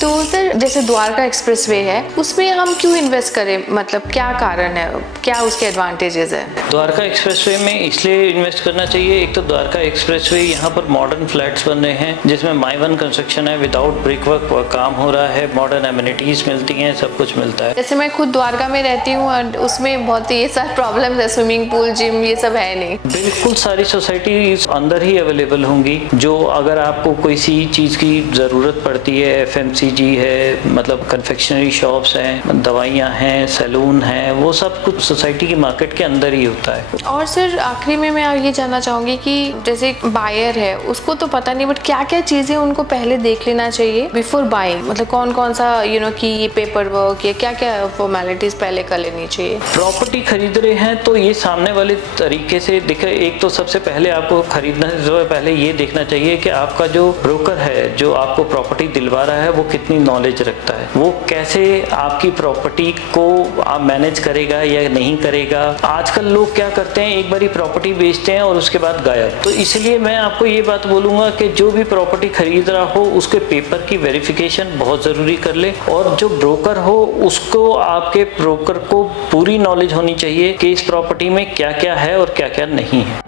तो सर जैसे द्वारका एक्सप्रेसवे है उसमें हम क्यों इन्वेस्ट करें, मतलब क्या कारण है, क्या उसके एडवांटेजेस है? द्वारका एक्सप्रेसवे में इसलिए इन्वेस्ट करना चाहिए। एक तो द्वारका एक्सप्रेसवे यहाँ पर मॉडर्न फ्लैट्स बन रहे हैं जिसमें माई वन कंस्ट्रक्शन है, विदाउट ब्रिक वर्क काम हो रहा है, मॉडर्न एमिनिटीज मिलती हैं, सब कुछ मिलता है। जैसे मैं खुद द्वारका में रहती हूँ और उसमें बहुत ये सारे प्रॉब्लम है, स्विमिंग पूल जिम ये सब है नहीं। बिल्कुल सारी सोसाइटी अंदर ही अवेलेबल होंगी। जो अगर आपको कोई सी चीज़ की ज़रूरत पड़ती है, FMCG है, मतलब कन्फेक्शनरी शॉप्स हैं, दवाइयाँ हैं, सैलून हैं, वो सब कुछ सोसाइटी की मार्केट के अंदर ही होता है। और सर आखिरी में मैं ये जानना चाहूँगी कि जैसे बायर है उसको तो पता नहीं, बट क्या क्या चीज़ें उनको पहले देख लेना चाहिए बिफोर बाइंग, मतलब कौन कौन सा कि ये पेपर वर्क या क्या क्या फॉर्मेलिटीज पहले कर लेनी चाहिए? प्रॉपर्टी खरीद रहे हैं तो ये सामने वाले तरीके से दिखे। एक तो सबसे पहले आपको खरीदने से पहले ये देखना चाहिए कि आपका जो ब्रोकर है जो आपको प्रॉपर्टी दिलवा रहा है वो कितनी नॉलेज रखता है, वो कैसे आपकी प्रॉपर्टी को आप मैनेज करेगा या नहीं करेगा। आजकल लोग क्या करते हैं, एक बारी प्रॉपर्टी बेचते हैं और उसके बाद गायब। तो इसलिए मैं आपको ये बात बोलूँगा कि जो भी प्रॉपर्टी खरीद रहा हो उसके पेपर की वेरिफिकेशन बहुत ज़रूरी कर ले, और जो ब्रोकर हो उसको, आपके ब्रोकर को पूरी नॉलेज होनी चाहिए कि इस प्रॉपर्टी में क्या क्या है और क्या क्या नहीं है।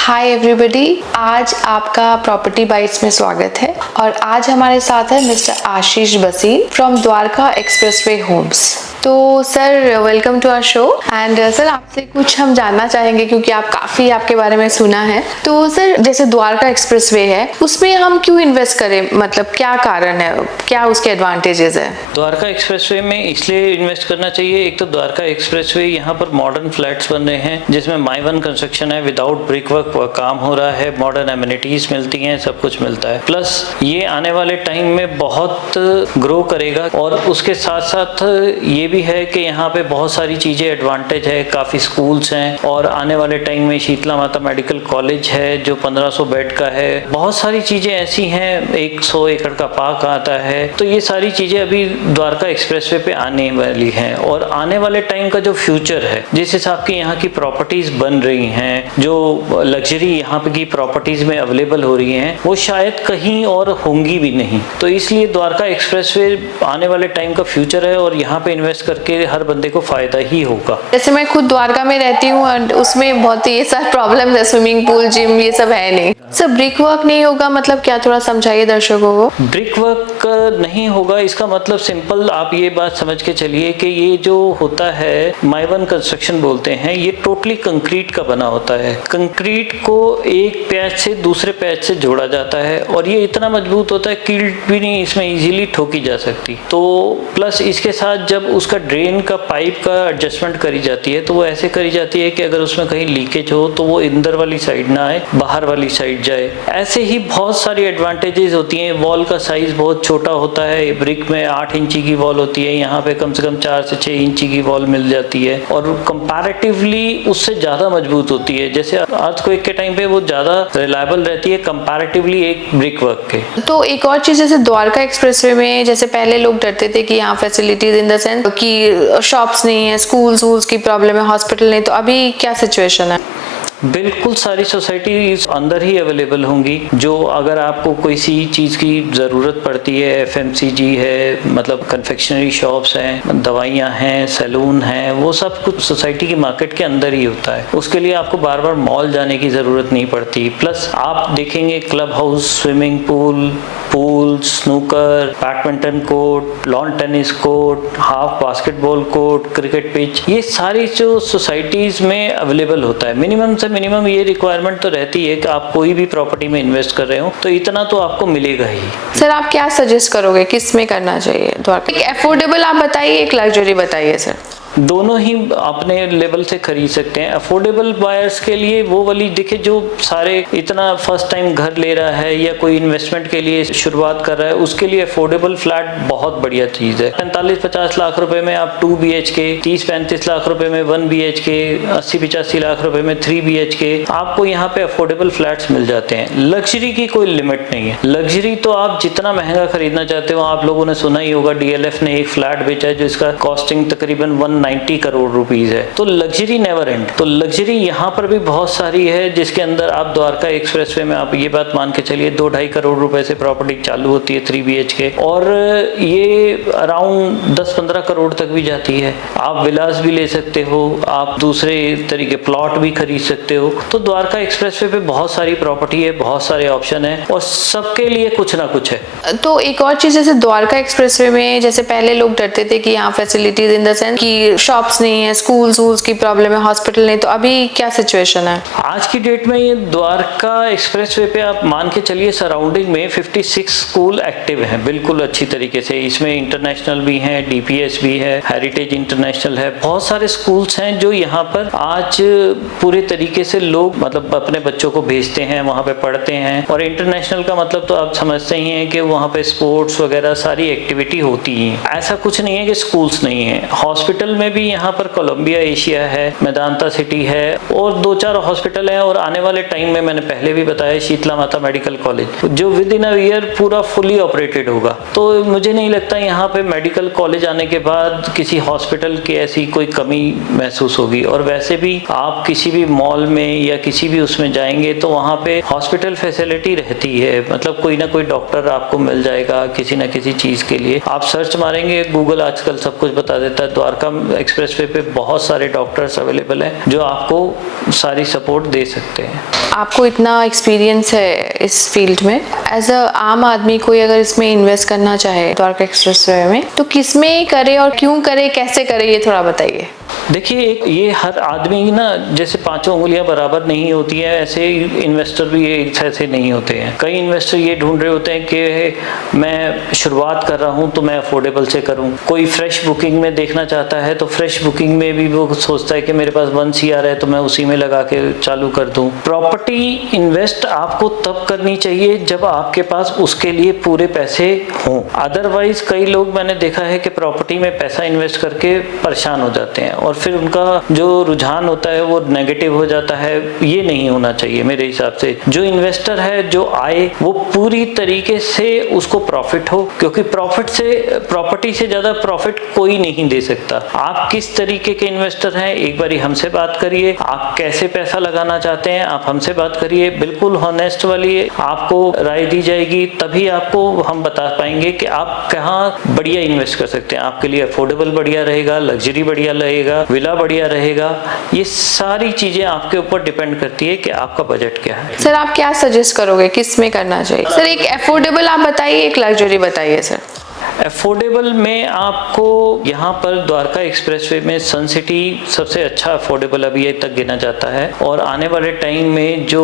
हाय एवरीबॉडी, आज आपका प्रॉपर्टी बाइट्स में स्वागत है और आज हमारे साथ है मिस्टर आशीष बसीन फ्रॉम द्वारका एक्सप्रेसवे होम्स। तो sir welcome to our show. And sir आपसे कुछ हम जानना चाहेंगे क्योंकि आप काफ़ी आपके बारे में सुना है। तो सर जैसे द्वारका एक्सप्रेसवे है उसमें हम क्यों इन्वेस्ट करें, मतलब क्या कारण है, क्या उसके एडवांटेजेस है? द्वारका एक्सप्रेसवे में इसलिए इन्वेस्ट करना चाहिए। एक तो द्वारका एक्सप्रेसवे यहाँ पर मॉडर्न फ्लैट्स बन रहे हैं जिसमें माई वन कंस्ट्रक्शन है, विदाउट ब्रिक वर्क काम हो रहा है, मॉडर्न एमिनिटीज मिलती हैं, सब कुछ मिलता है। प्लस ये आने वाले टाइम में बहुत ग्रो करेगा। और उसके साथ साथ ये भी है कि यहाँ पे बहुत सारी चीज़ें एडवांटेज है, काफ़ी स्कूल्स हैं, और आने वाले टाइम में शीतला माता मेडिकल कॉलेज है जो 1500 बेड का है। बहुत सारी चीज़ें ऐसी हैं, 100 एकड़ का पार्क आता है। तो ये सारी चीज़ें अभी द्वारका एक्सप्रेसवे पे आने वाली हैं, और आने वाले टाइम का जो फ्यूचर है, जिस हिसाब की यहाँ की प्रॉपर्टीज बन रही हैं, जो लग्जरी यहाँ पे की प्रॉपर्टीज में अवेलेबल हो रही हैं, वो शायद कहीं और होंगी भी नहीं। तो इसलिए द्वारका एक्सप्रेसवे आने वाले टाइम का फ्यूचर है, और यहाँ पे इन्वेस्ट करके हर बंदे को फायदा ही होगा। जैसे मैं खुद द्वारका में रहती हूँ और उसमें बहुत ये सारे प्रॉब्लम है, स्विमिंग पूल जिम ये सब है नहीं। सर ब्रिक वर्क नहीं होगा मतलब क्या, थोड़ा समझाइए दर्शकों को। ब्रिक वर्क नहीं होगा इसका मतलब सिंपल आप ये बात समझ के चलिए कि ये जो होता है माई वन कंस्ट्रक्शन बोलते हैं, ये टोटली कंक्रीट का बना होता है। कंक्रीट को एक पैच से दूसरे पैच से जोड़ा जाता है, और ये इतना मजबूत होता है कील भी नहीं इसमें इजीली ठोकी जा सकती। तो प्लस इसके साथ जब उसका ड्रेन का पाइप का एडजस्टमेंट करी जाती है तो वो ऐसे करी जाती है कि अगर उसमें कहीं लीकेज हो तो वो अंदर वाली साइड ना आए, बाहर वाली साइड जाए। ऐसे ही बहुत सारी एडवांटेजेस होती हैं। वॉल का साइज बहुत छोटा होता है, ब्रिक में 8 इंची की वॉल होती है, यहाँ पे कम से कम 4 से 6 इंची की वॉल मिल जाती है, और कंपैरेटिवली उससे ज़्यादा मजबूत होती है। जैसे अर्थक्वेक के टाइम पे वो ज़्यादा रिलायबल रहती है कंपैरेटिवली एक ब्रिक वर्क के। तो एक और चीज़, जैसे द्वारका एक्सप्रेसवे में जैसे पहले लोग डरते थे कि यहाँ फैसिलिटीज इन द सेंस कि शॉप्स नहीं है, स्कूल्स की प्रॉब्लम है, हॉस्पिटल नहीं, तो अभी क्या सिचुएशन है? बिल्कुल सारी सोसाइटी अंदर ही अवेलेबल होंगी। जो अगर आपको कोई सी चीज़ की ज़रूरत पड़ती है, FMCG है, मतलब कन्फेक्शनरी शॉप्स हैं, दवाइयाँ हैं, सैलून हैं, वो सब कुछ सोसाइटी की मार्केट के अंदर ही होता है। उसके लिए आपको बार बार मॉल जाने की ज़रूरत नहीं पड़ती। प्लस आप देखेंगे club house, swimming pool, snooker, badminton court, lawn tennis court, half basketball court, cricket pitch, ये सारी जो सोसाइटीज़ में अवेलेबल होता है। मिनिमम ये रिक्वायरमेंट तो रहती है कि आप कोई भी प्रॉपर्टी में इन्वेस्ट कर रहे हो तो इतना तो आपको मिलेगा ही। सर आप क्या सजेस्ट करोगे, किस में करना चाहिए? एक अफोर्डेबल आप बताइए, एक लग्जरी बताइए। सर दोनों ही अपने लेवल से खरीद सकते हैं। अफोर्डेबल बायर्स के लिए वो वाली देखिए जो सारे इतना फर्स्ट टाइम घर ले रहा है या कोई इन्वेस्टमेंट के लिए शुरुआत कर रहा है, उसके लिए अफोर्डेबल फ्लैट बहुत बढ़िया चीज़ है। 45-50 लाख रुपए में आप 2 BHK, 30-35 लाख रुपए में 1 BHK, 80-85 लाख रुपए में 3 BHK, आपको यहाँ पे अफोर्डेबल फ्लैट्स मिल जाते हैं। लग्जरी की कोई लिमिट नहीं है। लग्जरी तो आप जितना महंगा खरीदना चाहते हो, आप लोगों ने सुना ही होगा DLF ने एक फ्लैट बेचा है जिसका कॉस्टिंग तकरीबन 90 करोड़ रुपीस है। तो लग्जरी नेवर एंड। तो लग्जरी यहाँ पर भी बहुत सारी है, जिसके अंदर आप द्वारका एक्सप्रेसवे में आप ये बात मान के चलिए 2-2.5 करोड़ रुपए से प्रॉपर्टी चालू होती है 3 BHK, और ये अराउंड 10-15 करोड़ तक भी जाती है। आप विलास भी ले सकते हो, आप दूसरे तरीके प्लॉट भी खरीद सकते हो। तो द्वारका एक्सप्रेसवे पे बहुत सारी प्रॉपर्टी है, बहुत सारे ऑप्शन है, और सबके लिए कुछ ना कुछ है। तो एक और चीज, जैसे द्वारका एक्सप्रेसवे में जैसे पहले लोग डरते थे कि यहाँ फैसिलिटीज इन द सेंस कि शॉप्स नहीं है, स्कूल्स की प्रॉब्लम है, हॉस्पिटल नहीं, तो अभी क्या सिचुएशन है आज की डेट में? ये द्वारका एक्सप्रेसवे पे आप मान के चलिए सराउंडिंग में 56 स्कूल एक्टिव हैं बिल्कुल अच्छी तरीके से। इसमें इंटरनेशनल भी हैं, DPS भी है, हेरिटेज इंटरनेशनल है, बहुत सारे स्कूल्स हैं जो यहाँ पर आज पूरे तरीके से लोग मतलब अपने बच्चों को भेजते हैं, वहाँ पे पढ़ते हैं। और इंटरनेशनल का मतलब तो आप समझते ही हैं कि वहाँ पे स्पोर्ट्स वगैरह सारी एक्टिविटी होती ही। ऐसा कुछ नहीं है कि स्कूल्स नहीं है। हॉस्पिटल में भी यहाँ पर कोलंबिया एशिया है, मेदांता सिटी है, और 2-4 हॉस्पिटल हैं। और आने वाले टाइम में मैंने पहले भी बताया शीतला माता मेडिकल कॉलेज जो विद इन अ ईयर पूरा फुली ऑपरेटेड होगा। तो मुझे नहीं लगता यहाँ पे मेडिकल कॉलेज आने के बाद किसी हॉस्पिटल की ऐसी कोई कमी महसूस होगी। और वैसे भी आप किसी भी मॉल में या किसी भी उसमें जाएंगे तो वहाँ पे हॉस्पिटल फैसिलिटी रहती है, मतलब कोई ना कोई डॉक्टर आपको मिल जाएगा किसी ना किसी चीज के लिए। आप सर्च मारेंगे, गूगल आजकल सब कुछ बता देता है। द्वारका एक्सप्रेसवे पे बहुत सारे डॉक्टर्स अवेलेबल हैं जो आपको सारी सपोर्ट दे सकते हैं। आपको इतना एक्सपीरियंस है इस फील्ड में, एज अ आम आदमी कोई अगर इसमें इन्वेस्ट करना चाहे द्वारका एक्सप्रेसवे में, तो किसमें करे और क्यों करे, कैसे करे, ये थोड़ा बताइए। देखिए, ये हर आदमी ना जैसे 5 उंगलियां बराबर नहीं होती है, ऐसे इन्वेस्टर भी ऐसे नहीं होते हैं। कई इन्वेस्टर ये ढूंढ रहे होते हैं कि मैं शुरुआत कर रहा हूं तो मैं अफोर्डेबल से करूं। कोई फ्रेश बुकिंग में देखना चाहता है तो फ्रेश बुकिंग में भी वो सोचता है कि मेरे पास 1 CR है तो मैं उसी में लगा के चालू कर दूं। प्रॉपर्टी इन्वेस्ट आपको तब करनी चाहिए जब आपके पास उसके लिए पूरे पैसे हों। अदरवाइज कई लोग मैंने देखा है कि प्रॉपर्टी में पैसा इन्वेस्ट करके परेशान हो जाते हैं और फिर उनका जो रुझान होता है वो नेगेटिव हो जाता है। ये नहीं होना चाहिए मेरे हिसाब से। जो इन्वेस्टर है जो आए वो पूरी तरीके से उसको प्रॉफिट हो, क्योंकि प्रॉफिट से प्रॉपर्टी से ज्यादा प्रॉफिट कोई नहीं दे सकता। आप किस तरीके के इन्वेस्टर हैं एक बारी हमसे बात करिए। आप कैसे पैसा लगाना चाहते हैं आप हमसे बात करिए, बिल्कुल हॉनेस्ट वाली आपको राय दी जाएगी। तभी आपको हम बता पाएंगे कि आप कहाँ बढ़िया इन्वेस्ट कर सकते हैं। आपके लिए अफोर्डेबल बढ़िया रहेगा, लग्जरी बढ़िया रहेगा, विला बढ़िया रहेगा। ये सारी चीजें आपके ऊपर डिपेंड करती है कि आपका बजट क्या है। सर आप क्या सजेस्ट करोगे किस में करना चाहिए? सर एक अफोर्डेबल आप बताइए, एक लग्जरी बताइए सर। अफोर्डेबल में आपको यहाँ पर द्वारका एक्सप्रेसवे में सन सिटी सबसे अच्छा अफोर्डेबल अभी तक गिना जाता है। और आने वाले टाइम में जो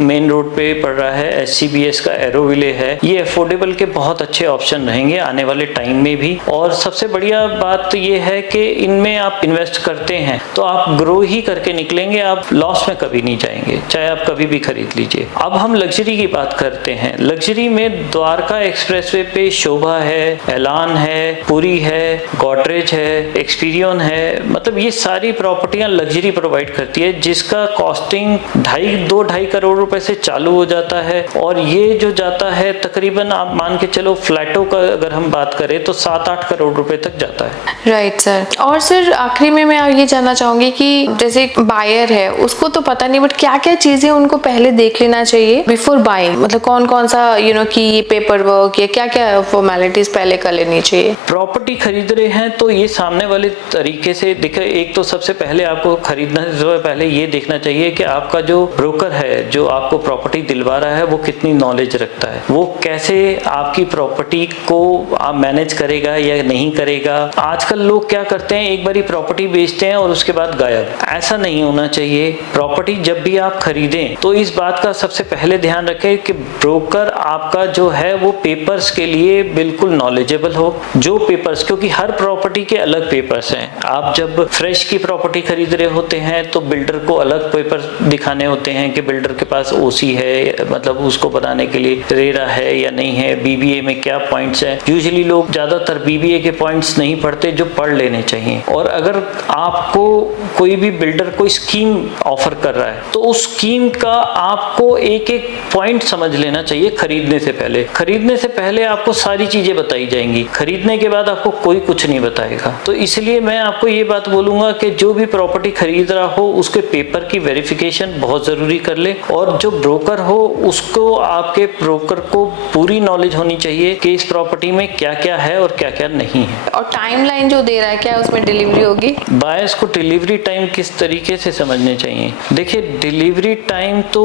मेन रोड पे पड़ रहा है SCBS का एरोविले है, ये अफोर्डेबल के बहुत अच्छे ऑप्शन रहेंगे आने वाले टाइम में भी। और सबसे बढ़िया बात ये है कि इनमें आप इन्वेस्ट करते हैं तो आप ग्रो ही करके निकलेंगे, आप लॉस में कभी नहीं जाएंगे, चाहे आप कभी भी खरीद लीजिए। अब हम लग्जरी की बात करते हैं। लग्जरी में द्वारका एक्सप्रेसवे पे शोभा है, एलान है, पुरी है, गोदरेज है, एक्सपीरियन है, मतलब ये सारी प्रॉपर्टियां लग्जरी प्रोवाइड करती है, जिसका कॉस्टिंग 2.5 करोड़ रुपए से चालू हो जाता है। और ये जो जाता है तकरीबन आप मान के चलो फ्लैटों का अगर हम बात करें तो 7-8 करोड़ रुपए तक जाता है। Right sir. और सर आखिरी में मैं ये जानना चाहूंगी कि जैसे बायर है उसको तो पता नहीं, बट क्या क्या चीजें उनको पहले देख लेना चाहिए बिफोर बाइंग, मतलब कौन कौन सा कि ये पेपर वर्क या क्या क्या फॉर्मेलिटीज पहले कर लेनी चाहिए? प्रॉपर्टी खरीद रहे हैं तो ये सामने वाले तरीके से देखिए। एक तो सबसे पहले आपको खरीदने से पहले ये देखना चाहिए कि आपका जो ब्रोकर है जो आपको प्रॉपर्टी दिलवा रहा है वो कितनी नॉलेज रखता है, वो कैसे आपकी प्रॉपर्टी को आप मैनेज करेगा या नहीं करेगा। आजकल लोग क्या करते हैं, एक बारी प्रॉपर्टी बेचते हैं और उसके बाद गायब। ऐसा नहीं होना चाहिए। प्रॉपर्टी जब भी आप खरीदें तो इस बात का सबसे पहले ध्यान रखें कि ब्रोकर आपका जो है वो पेपर्स के लिए बिल्कुल नॉलेजेबल हो। जो पेपर्स, क्योंकि हर प्रॉपर्टी के अलग पेपर्स हैं। आप जब फ्रेश की प्रॉपर्टी खरीद रहे होते हैं तो बिल्डर को अलग पेपर दिखाने होते हैं कि बिल्डर के पास OC है, मतलब उसको बनाने के लिए रेरा है या नहीं है, BBA में क्या पॉइंट्स हैं। यूजुअली लोग ज्यादातर BBA के पॉइंट्स नहीं पढ़ते जो पढ़ लेने चाहिए। और अगर आपको कोई भी बिल्डर कोई स्कीम ऑफर कर रहा है तो उस स्कीम का आपको एक एक पॉइंट समझ लेना चाहिए खरीदने से पहले। खरीदने से पहले आपको सारी चीजें बताई जाएंगी, खरीदने के बाद आपको कोई कुछ नहीं बताएगा। तो इसलिए मैं आपको ये बात बोलूंगा कि जो भी प्रॉपर्टी खरीद रहा हो उसके पेपर की वेरिफिकेशन बहुत जरूरी कर ले, और जो ब्रोकर हो उसको, आपके ब्रोकर को पूरी नॉलेज होनी चाहिए कि इस प्रॉपर्टी में क्या क्या है और क्या क्या नहीं है। और टाइमलाइन जो दे रहा है, क्या उसमें डिलीवरी होगी? बायर्स को डिलीवरी टाइम किस तरीके से समझने चाहिए? देखिए, डिलीवरी टाइम तो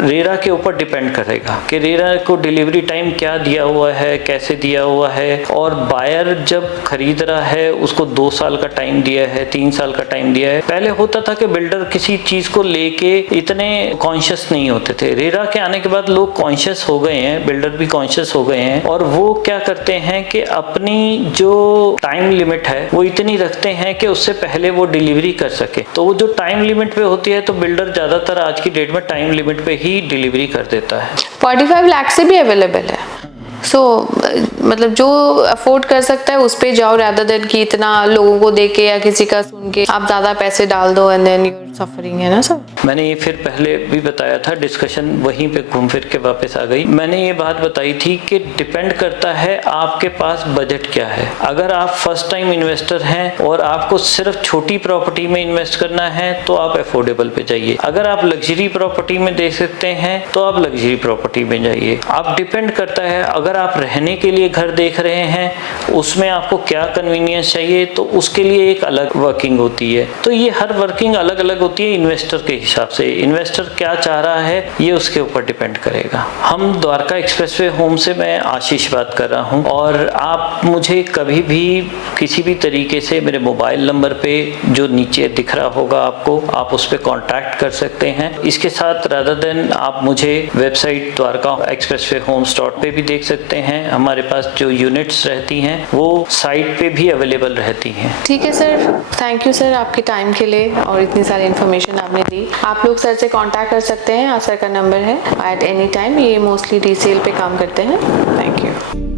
रेरा के ऊपर डिपेंड करेगा कि रेरा को डिलीवरी टाइम क्या दिया हुआ है, कैसे दिया हुआ है। और बायर जब खरीद रहा है उसको 2 साल का टाइम दिया है, 3 साल का टाइम दिया है। पहले होता था कि बिल्डर किसी चीज को लेके इतने कॉन्शियस नहीं होते थे। रेरा के आने के बाद लोग कॉन्शियस हो गए हैं, बिल्डर भी कॉन्शियस हो गए हैं, और वो क्या करते हैं कि अपनी जो टाइम लिमिट है वो इतनी रखते हैं कि उससे पहले वो डिलीवरी कर सके। तो वो जो टाइम लिमिट पे होती है तो बिल्डर ज्यादातर आज की डेट में टाइम लिमिट पे ही डिलीवरी कर देता है। 45 लाख से भी अवेलेबल है। मतलब जो अफोर्ड कर सकता है उस पे जाओ, rather than कि इतना लोगों को देके या किसी का सुन के आप ज्यादा पैसे डाल दो एंड देन यू सफरिंग, है ना सर? मैंने ये फिर पहले भी बताया था, डिस्कशन वहीं पे घूम फिर के वापस आ गई। मैंने ये बात बताई थी कि डिपेंड करता है आपके पास बजट क्या है। अगर आप फर्स्ट टाइम इन्वेस्टर हैं और आपको सिर्फ छोटी प्रॉपर्टी में इन्वेस्ट करना है तो आप अफोर्डेबल पे जाइए। अगर आप लग्जरी प्रॉपर्टी में दे सकते हैं तो आप लग्जरी प्रॉपर्टी में जाइए। आप डिपेंड करता है, अगर आप रहने के लिए घर देख रहे हैं उसमें आपको क्या कन्वीनियंस चाहिए तो उसके लिए एक अलग वर्किंग होती है। तो ये हर वर्किंग अलग अलग होती है इन्वेस्टर के हिसाब से। इन्वेस्टर क्या चाह रहा है ये उसके ऊपर डिपेंड करेगा। हम द्वारका एक्सप्रेसवे होम से, मैं आशीष बात कर रहा हूं, और आप मुझे कभी भी किसी भी तरीके से मेरे मोबाइल नंबर पे जो नीचे दिख रहा होगा आपको, आप उस पर कॉन्टैक्ट कर सकते हैं। इसके साथ रादर देन आप मुझे वेबसाइट द्वारका एक्सप्रेसवे होम्स पे भी देख सकते हैं। हमारे पास जो यूनिट्स रहती हैं वो साइट पे भी अवेलेबल रहती हैं। ठीक है सर, थैंक यू सर आपके टाइम के लिए और इतनी सारी इन्फॉर्मेशन आपने दी। आप लोग सर से कांटेक्ट कर सकते हैं, सर का नंबर है एट एनी टाइम। ये मोस्टली रीसेल पे काम करते हैं। Thank you.